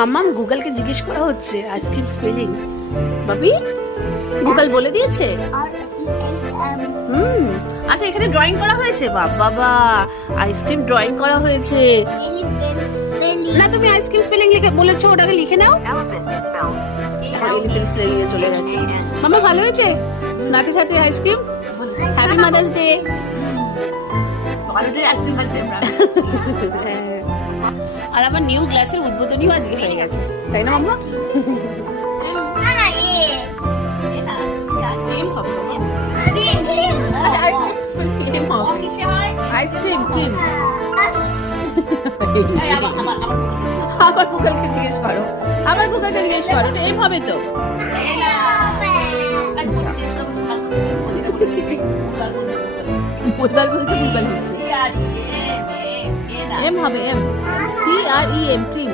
মাম্মাম গুগলকে জিজ্ঞেস করা হচ্ছে আইসক্রিম স্পেলিং। বাবি গুগল বলে দিয়েছে। আচ্ছা এখানে ড্রয়িং করা হয়েছে। বাবা আইসক্রিম ড্রয়িং করা হয়েছে। না তুমি আইসক্রিম স্পেলিং লিখে বলেছো, ওটাকে লিখে নাও। এলিফ্যান্ট স্পেলিং এ চলে গেছে। মামা ভালো হয়েছে নাতি সাথে আইসক্রিম। Happy Mother's Day. আর আমার নিউ গ্লাসের উদ্বোধনীও আজকে হয়ে গেছে, তাই না মাম্মা? Ice cream cream. আবার গুগলকে জিজ্ঞেস করো, আবার গুগলকে জিজ্ঞেস করো, এম হবে তো। বোতল বলছে গুগল হচ্ছে। এম হবে, এম, CREM ক্রিম।